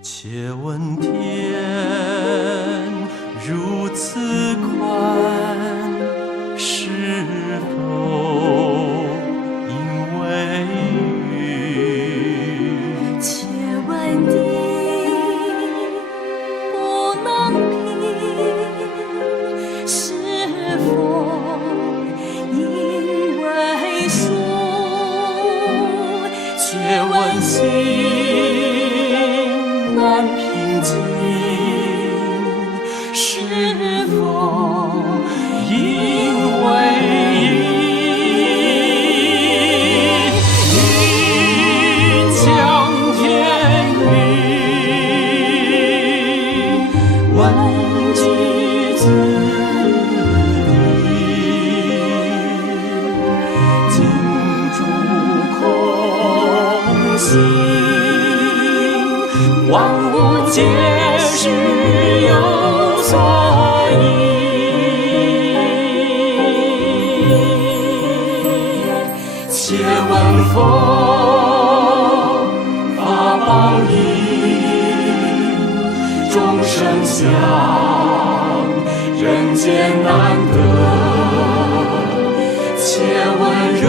且问天如此宽，是否因为雨？且问地不能平，是否因为疏？且问心难平静，是否因为云将天宇，问句子地，尽诸空心。万物皆是有所依，且问风法宝应，众生相人间难得。且问人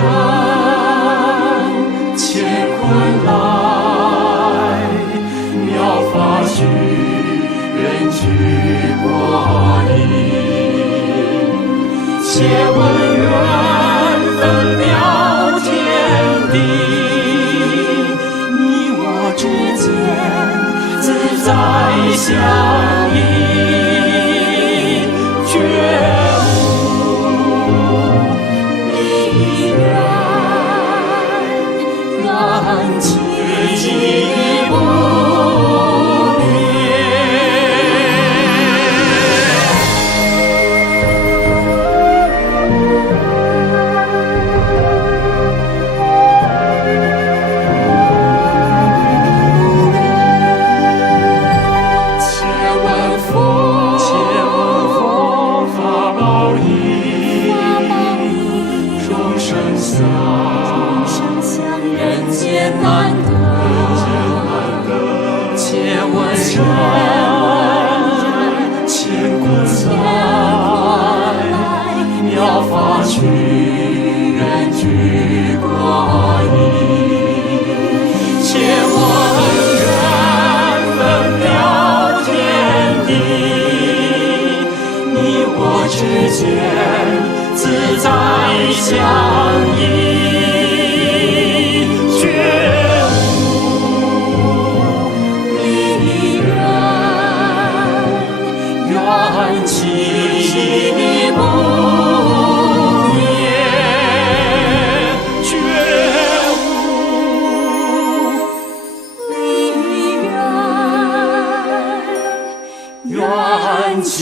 乾坤来，妙法须人具过因。且问缘分了天地，你我之间自在相依，绝无离缘，缘起不人间难得，且问人乾坤来，妙法须人具过因。且问缘分了天地，你我之间自在相依。缘起不灭，绝无离缘，缘起。